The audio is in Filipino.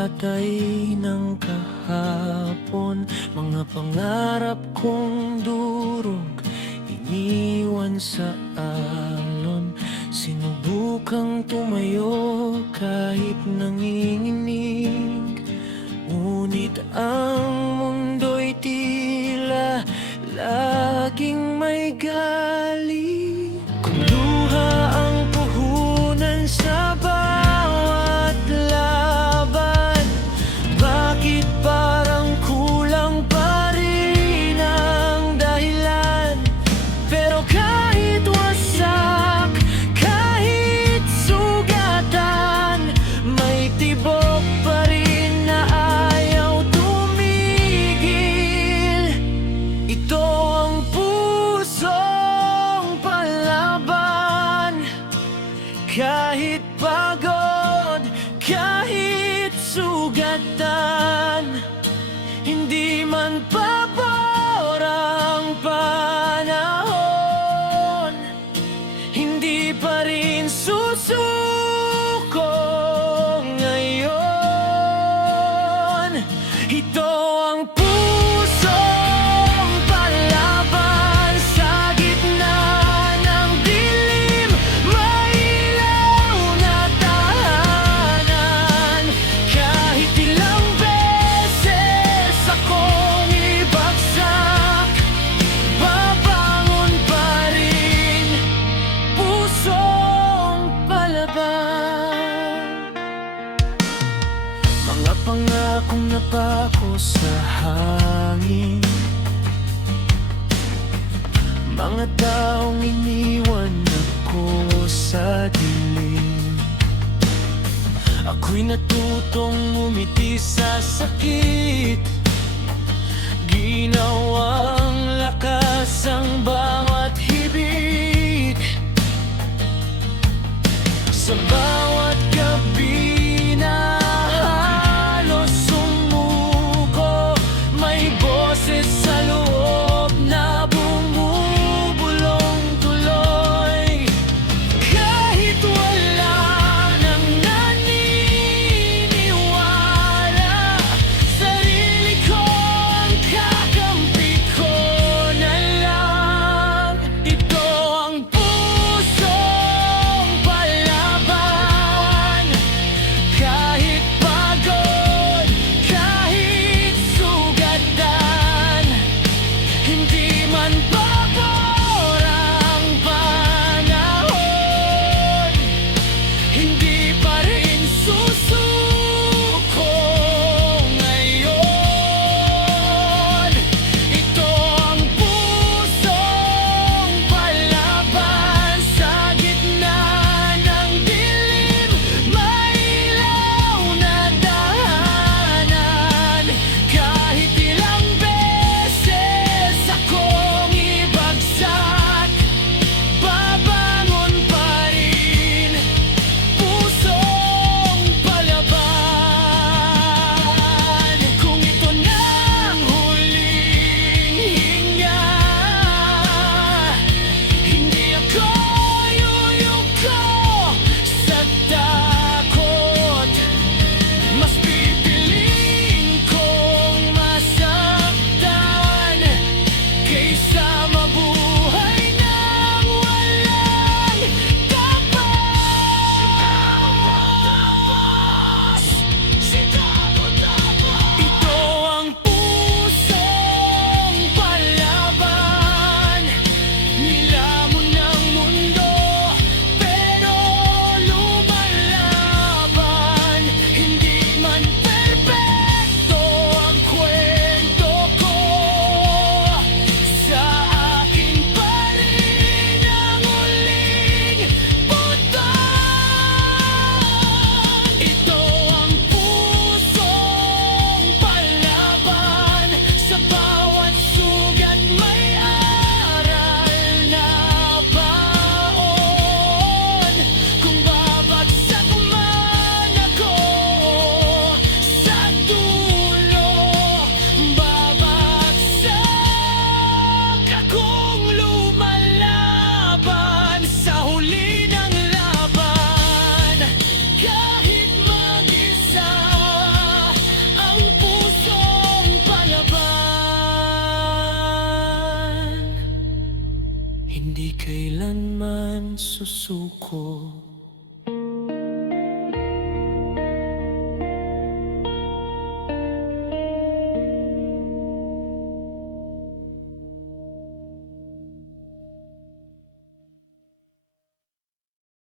tatay ng kahapon. Mga pangarap kong durog iniwan sa alon. Sinubukang tumayo kahit nanginginig, ngunit ang mundo'y tila laging may galit. Kung luha ang puhunan sa bawat laban, bakit parang kulang pa rin ang dahilan? Pero kahit wasak, kahit sugatan, may tibok pa rin na ayaw tumigil. Ito ang pusong palaban, kahit pagod, kahit sugatan. Hindi man pabor ang panahon, hindi pa rin susuko ngayon. Ito ang pusong palaban, sa gitna ng dilim, may ilaw na tahanan. Kahit ilang beses akong ibagsak, babangon pa rin. Pusong palaban. Mga pangakong napako sa hangin, mga taong iniwan ako sa dilim. Ako'y natutong umiti sa sakit, ginawang lakas ang bawat hibik. Sa bawat gabi na halos sumuko, may boses sa loob na bumubulong tuloy. Kahit wala nang naniniwala, sarili ko ang kakampi ko na lang. Ito ang pusong palaban, puso ko.